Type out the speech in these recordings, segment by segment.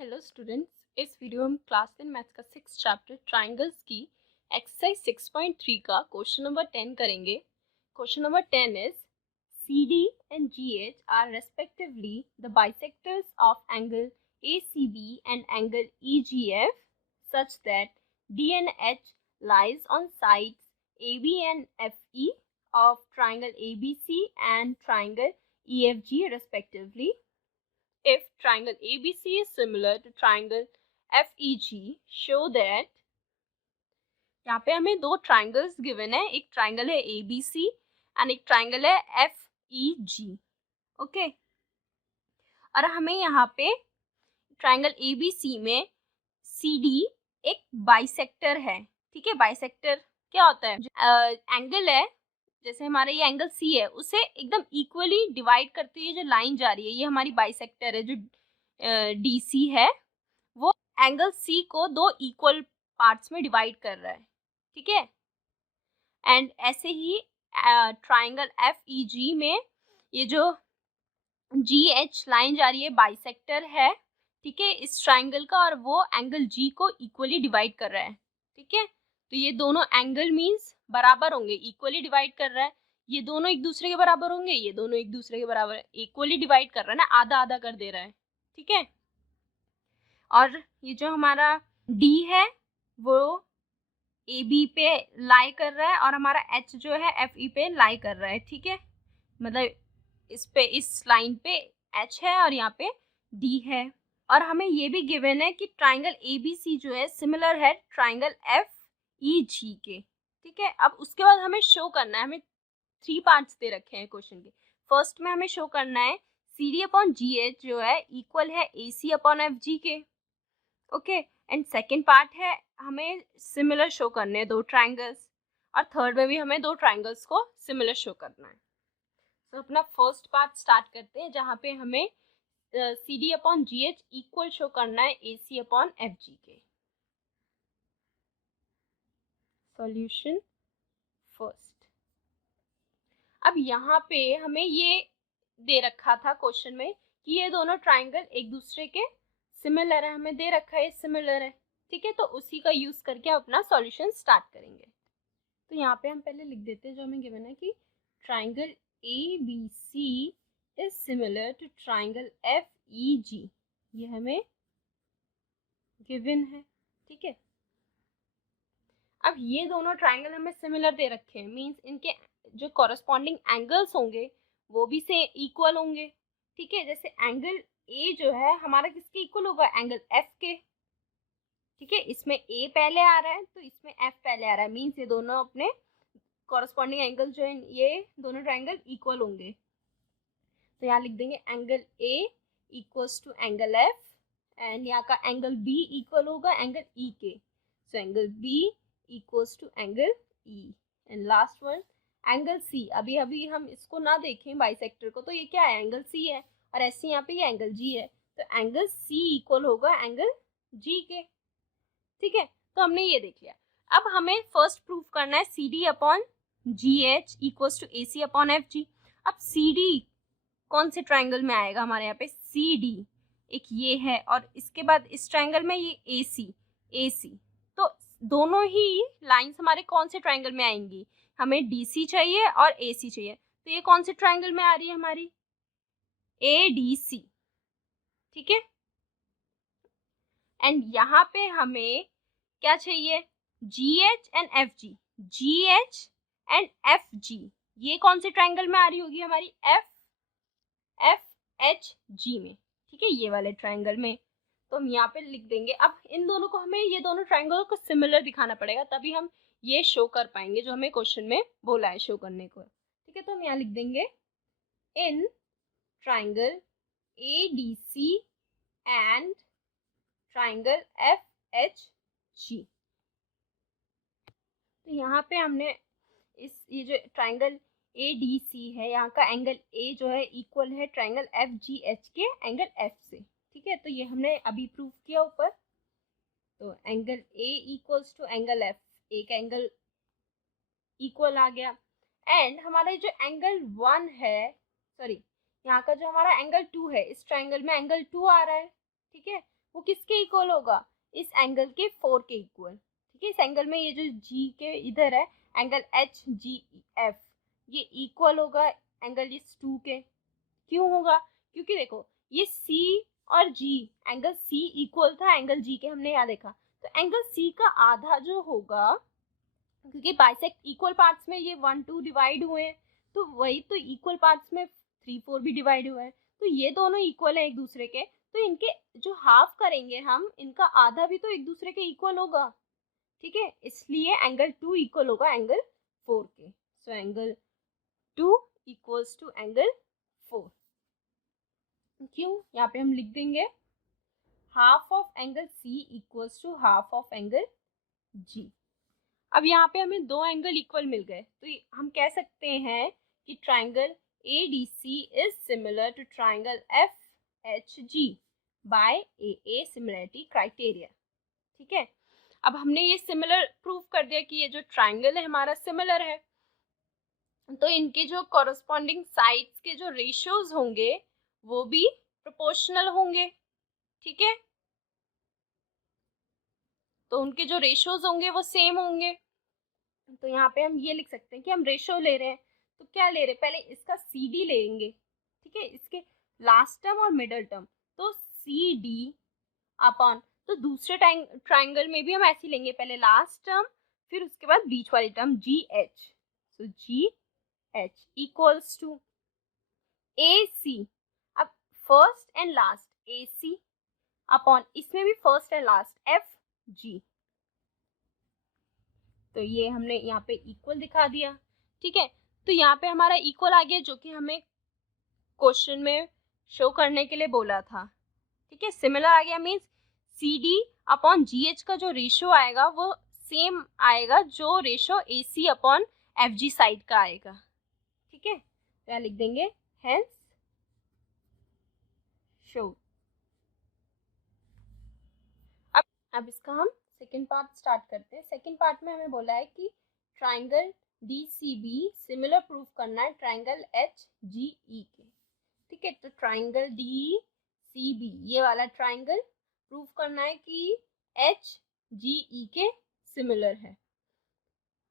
Hello students, इस video में हम क्लास 10 मैथ्स का 6 चैप्टर ट्राइंगल्स की एक्सरसाइज 6.3 का क्वेश्चन नंबर 10 करेंगे। Question number 10 is CD and GH are respectively the bisectors of angle ACB and angle EGF such that D and H lies on sides AB and FE of triangle ABC and triangle EFG respectively. If triangle ABC is similar to triangle FEG, show that। यहाँ पे हमें दो triangles given है, एक triangle है ABC and एक triangle है FEG। Okay, और हमें यहाँ पे ट्राइंगल ABC में CD एक बाइसेक्टर है। ठीक है, बाइसेक्टर क्या होता है? एंगल है, जैसे हमारा ये एंगल C है, उसे एकदम इक्वली डिवाइड करती है जो लाइन जा रही है, ये हमारी बाइसेक्टर है। जो DC है वो एंगल C को दो इक्वल पार्ट्स में डिवाइड कर रहा है। ठीक है, एंड ऐसे ही ट्राइंगल FEG में ये जो GH लाइन जा रही है बाइसेक्टर है। ठीक है, इस ट्राइंगल का, और वो एंगल G को इक्वली डिवाइड कर रहा है। ठीक है, तो ये दोनों एंगल मीन्स बराबर होंगे, इक्वली डिवाइड कर रहा है। ये दोनों एक दूसरे के बराबर होंगे, ये दोनों एक दूसरे के बराबर, इक्वली डिवाइड कर रहा है ना, आधा आधा कर दे रहा है। ठीक है, और ये जो हमारा D है वो AB पे लाई कर रहा है, और हमारा H जो है FE पे लाई कर रहा है। ठीक है, मतलब इस पे, इस लाइन पे H है और यहाँ पे D है। और हमें ये भी गिवन है कि ट्राइंगल ABC जो है सिमिलर है ट्राइंगल FEG के। ठीक है, अब उसके बाद हमें शो करना है, हमें 3 पार्ट्स दे रखे हैं क्वेश्चन के। फर्स्ट में हमें शो करना है CD अपॉन GH जो है इक्वल है AC अपॉन FG के। ओके, एंड सेकेंड पार्ट है हमें सिमिलर शो करने हैं दो ट्राइंगल्स, और थर्ड में भी हमें दो ट्राइंगल्स को सिमिलर शो करना है। तो अपना फर्स्ट पार्ट स्टार्ट करते हैं, जहाँ पे हमें CD upon GH equal show करना है AC अपॉन FG के। Solution first. अब यहाँ पे हमें ये दे रखा था क्वेश्चन में कि ये दोनों ट्राइंगल एक दूसरे के सिमिलर है, हमें दे रखा है सिमिलर है। ठीक है, तो उसी का यूज करके हम अपना सॉल्यूशन स्टार्ट करेंगे। तो यहाँ पे हम पहले लिख देते हैं जो हमें गिवन है कि triangle ABC is similar to triangle FEG, ये हमें गिवन है। ठीक है, अब ये दोनों ट्राइंगल हमें सिमिलर दे रखे हैं, मींस इनके जो कॉरेस्पॉन्डिंग एंगल्स होंगे वो भी से इक्वल होंगे। ठीक है, जैसे एंगल A जो है हमारा किसके इक्वल होगा? एंगल F के। ठीक है, इसमें A पहले आ रहा है तो इसमें F पहले आ रहा है, मींस ये दोनों अपने कॉरेस्पॉन्डिंग एंगल जो है, ये दोनों ट्राइंगल इक्वल होंगे। तो यहाँ लिख देंगे angle A equals to angle F, and यहाँ का एंगल B इक्वल होगा एंगल E के। So angle B equals to angle E, and last one angle C। अभी अभी हम इसको ना देखें बाइसेक्टर को, तो ये क्या है? एंगल C है, और ऐसे यहाँ पे ये एंगल G है, तो एंगल C इक्वल होगा एंगल G के। ठीक है, तो हमने ये देख लिया। अब हमें फर्स्ट प्रूफ करना है CD upon GH equals to AC upon FG। अब CD कौन से ट्राइंगल में आएगा? हमारे यहाँ पे CD एक ये है, और इसके बाद इस ट्राइंगल में ये AC, तो दोनों ही लाइंस हमारे कौन से ट्राइंगल में आएंगी? हमें DC चाहिए और AC चाहिए, तो ये कौन से ट्राइंगल में आ रही है? हमारी ADC। ठीक है, एंड यहाँ पे हमें क्या चाहिए? GH and FG। GH and FG ये कौन से ट्राइंगल में आ रही होगी? हमारी FHG में। ठीक है, ये वाले ट्राइंगल में। तो हम यहाँ पे लिख देंगे। अब इन दोनों को, हमें ये दोनों ट्राइंगल को सिमिलर दिखाना पड़ेगा, तभी हम ये शो कर पाएंगे जो हमें क्वेश्चन में बोला है शो करने को। ठीक है, तो हम यहाँ लिख देंगे in triangle ADC and triangle FHG। तो यहाँ पे हमने ये जो ट्राइंगल ADC है, यहाँ का एंगल A जो है इक्वल है ट्राइंगल FGH के एंगल F से। ठीक है, तो ये हमने अभी प्रूफ किया ऊपर। तो angle A equals to angle F, एक एंगल इक्वल आ गया। एंड हमारा जो एंगल 1 है, सॉरी, यहाँ का जो हमारा एंगल 2 है, इस ट्राइंगल में एंगल 2 आ रहा है। ठीक है, वो किसके इक्वल होगा, इस एंगल के 4 के इक्वल। ठीक है, इस एंगल में ये जो जी के इधर है एंगल एच जी एफ, ये इक्वल होगा एंगल इस 2 के। क्यों होगा, क्योंकि देखो ये सी और जी, एंगल सी इक्वल था एंगल जी के, हमने यहाँ देखा। तो एंगल सी का आधा जो होगा, क्योंकि बाइसेक्ट इक्वल पार्ट्स में ये 1 2 डिवाइड हुए हैं, तो वही तो इक्वल पार्ट्स में 3 4 भी डिवाइड हुए हैं, तो ये दोनों इक्वल है एक दूसरे के, तो इनके जो हाफ करेंगे हम, इनका आधा भी तो एक दूसरे के इक्वल होगा। ठीक है, इसलिए एंगल 2 इक्वल होगा एंगल 4 के। So angle 2 equals to angle 4। क्यों, यहाँ पे हम लिख देंगे half of angle C equals to half of angle G. अब यहाँ पे हमें दो एंगल इक्वल मिल गए, तो हम कह सकते हैं कि triangle ADC is similar to triangle FHG by AA similarity criteria. ठीक है, अब हमने ये सिमिलर प्रूव कर दिया कि ये जो ट्राइंगल है हमारा सिमिलर है, तो इनके जो कॉरस्पॉन्डिंग साइड्स के जो रेशियोज होंगे वो भी प्रोपोर्शनल होंगे। ठीक है, तो उनके जो रेशियोज होंगे वो सेम होंगे। तो यहाँ पे हम ये लिख सकते हैं कि हम रेशियो ले रहे हैं, तो क्या ले रहे हैं, पहले इसका CD लेंगे। ठीक है, इसके लास्ट टर्म और मिडल टर्म, तो CD अपॉन, तो दूसरे ट्राइंगल में भी हम ऐसे लेंगे, पहले लास्ट टर्म फिर उसके बाद बीच वाली term GH। So GH equals to AC, अब first and last AC upon, इसमें भी फर्स्ट एंड लास्ट FG। तो ये हमने यहाँ पे इक्वल दिखा दिया। ठीक है, तो यहाँ पे हमारा इक्वल आ गया जो कि हमें क्वेश्चन में शो करने के लिए बोला था। ठीक है, सिमिलर आ गया मीन्स CD अपॉन GH का जो रेशियो आएगा वो सेम आएगा जो ratio AC upon FG side का आएगा। ठीक है, तो यहाँ लिख देंगे हेंस शो। अब इसका हम सेकेंड पार्ट स्टार्ट करते हैं। सेकेंड पार्ट में हमें बोला है कि ट्राइंगल DCB सिमिलर प्रूफ करना है ट्राइंगल HGE के। ठीक है, तो ट्राइंगल DCB ये वाला ट्राइंगल प्रूफ करना है कि HGE के सिमिलर है।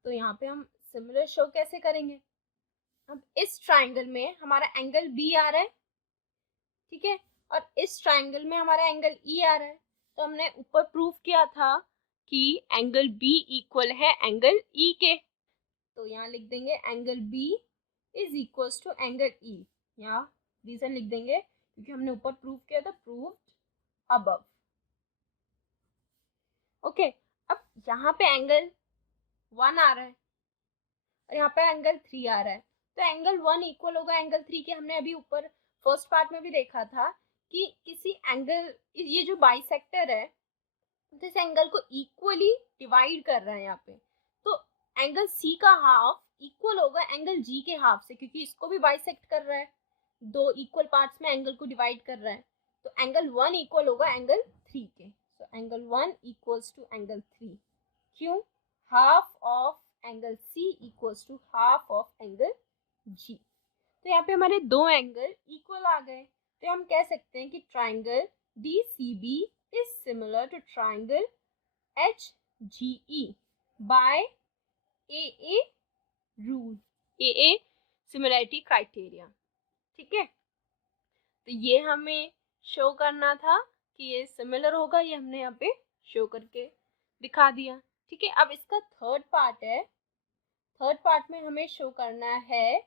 तो यहाँ पे हम सिमिलर शो कैसे करेंगे, अब इस ट्राइंगल में हमारा एंगल B आ रहा है। ठीक है, और इस ट्राइंगल में हमारा एंगल E आ रहा है, तो हमने ऊपर प्रूफ किया था कि एंगल B इक्वल है एंगल E के। तो यहाँ लिख देंगे angle B is equal to angle E। यहाँ रीजन लिख देंगे क्योंकि हमने ऊपर प्रूफ किया था, प्रूव्ड अबव। ओके, अब यहाँ पे एंगल 1 आ रहा है और यहाँ पे एंगल 3 आ रहा है, तो एंगल 1 इक्वल होगा एंगल 3 के। हमने अभी ऊपर फर्स्ट पार्ट में भी देखा था कि किसी एंगल, ये जो बाइसेक्टर है तो इस एंगल को इक्वली डिवाइड कर रहा है यहाँ पे, तो एंगल C का हाफ इक्वल होगा एंगल G के हाफ से, क्योंकि इसको भी बाइसेक्ट कर रहा है, दो इक्वल पार्ट्स में एंगल को डिवाइड कर रहा है, तो एंगल 1 इक्वल होगा एंगल 3 के। So angle 1 equals to angle 3। क्यों, half of angle C equals to half of angle G। तो यहाँ पे हमारे दो एंगल इक्वल आ गए, तो हम कह सकते हैं कि triangle DCB is similar to triangle HGE by AA rule, AA similarity criteria। ठीक है, तो ये हमें शो करना था कि ये सिमिलर होगा, ये हमने यहाँ पे शो करके दिखा दिया। ठीक है, अब इसका थर्ड पार्ट है, थर्ड पार्ट में हमें शो करना है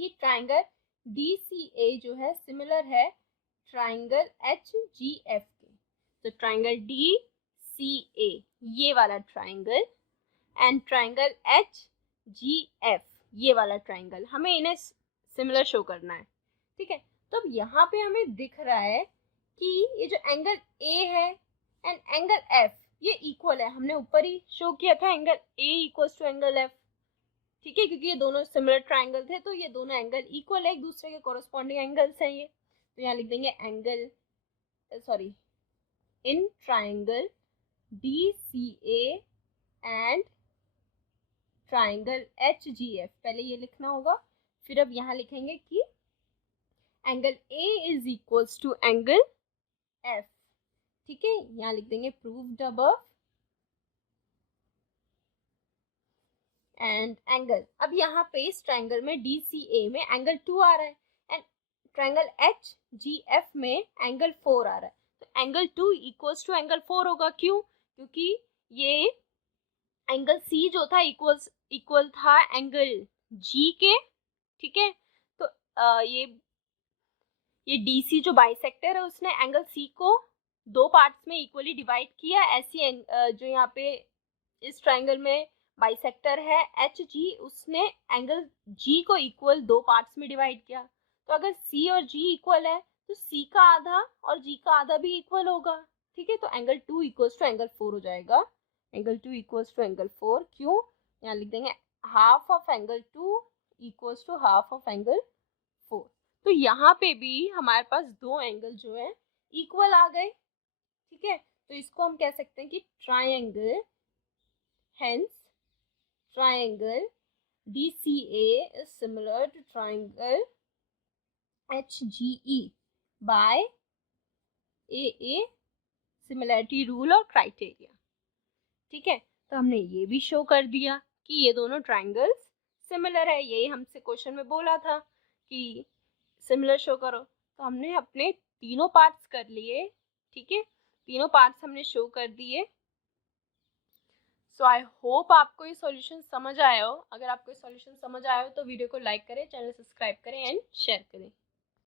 कि ट्राइंगल DCA जो है सिमिलर है ट्राइंगल HGF के। तो ट्राइंगल DCA ये वाला ट्राइंगल एंड ट्राइंगल HGF ये वाला ट्राइंगल, हमें इन्हें सिमिलर शो करना है। ठीक है, तो अब यहाँ पे हमें दिख रहा है कि ये जो एंगल A है एंड एंगल F ये इक्वल है। हमने ऊपर ही शो किया था angle A equals to angle F। ठीक है, क्योंकि ये दोनों सिमिलर ट्राइंगल थे, तो ये दोनों एंगल इक्वल है, एक दूसरे के कॉरेस्पॉन्डिंग एंगल्स हैं ये। तो यहाँ लिख देंगे angle, sorry, in triangle DCA and triangle HGF, पहले ये लिखना होगा, फिर अब यहाँ लिखेंगे कि angle A is equals to angle F ठीक है, यहाँ लिख देंगे प्रूव्ड अबव एंड एंगल। अब यहाँ पे इस ट्रायंगल में DCA में एंगल 2 आ रहा है एंड ट्रायंगल HGF में एंगल 4 आ रहा है, तो एंगल 2 इक्वल्स टू एंगल 4 होगा। क्यों? क्योंकि ये एंगल C जो था इक्वल था एंगल G के, ठीक है। तो ये DC जो बाइसेक्टर है उसने एंगल C को दो पार्ट्स में इक्वली डिवाइड किया। ऐसी जो यहाँ पे इस ट्रायंगल में बाइसेक्टर है HG, उसने एंगल G को इक्वल दो पार्ट्स में डिवाइड किया। तो अगर C और G इक्वल है तो C का आधा और G का आधा भी इक्वल होगा, ठीक है। तो एंगल 2 इक्वल्स टू एंगल 4 हो जाएगा। Angle 2 equals to angle 4। क्यों? यहाँ लिख देंगे half of angle 2 equals to half of angle 4। तो यहाँ पे भी हमारे पास दो एंगल जो है इक्वल आ गए, ठीक है। तो इसको हम कह सकते हैं कि triangle, hence triangle DCA is similar to triangle HGE by AA similarity rule और क्राइटेरिया, ठीक है। तो हमने ये भी शो कर दिया कि ये दोनों ट्रायंगल्स सिमिलर है। यही हमसे क्वेश्चन में बोला था कि सिमिलर शो करो, तो हमने अपने तीनों पार्ट्स कर लिए, ठीक है। तीनों पार्ट्स हमने शो कर दिए। सो आई होप आपको ये सॉल्यूशन समझ आया हो। अगर आपको ये सॉल्यूशन समझ आया हो तो वीडियो को लाइक करें, चैनल सब्सक्राइब करें एंड शेयर करें।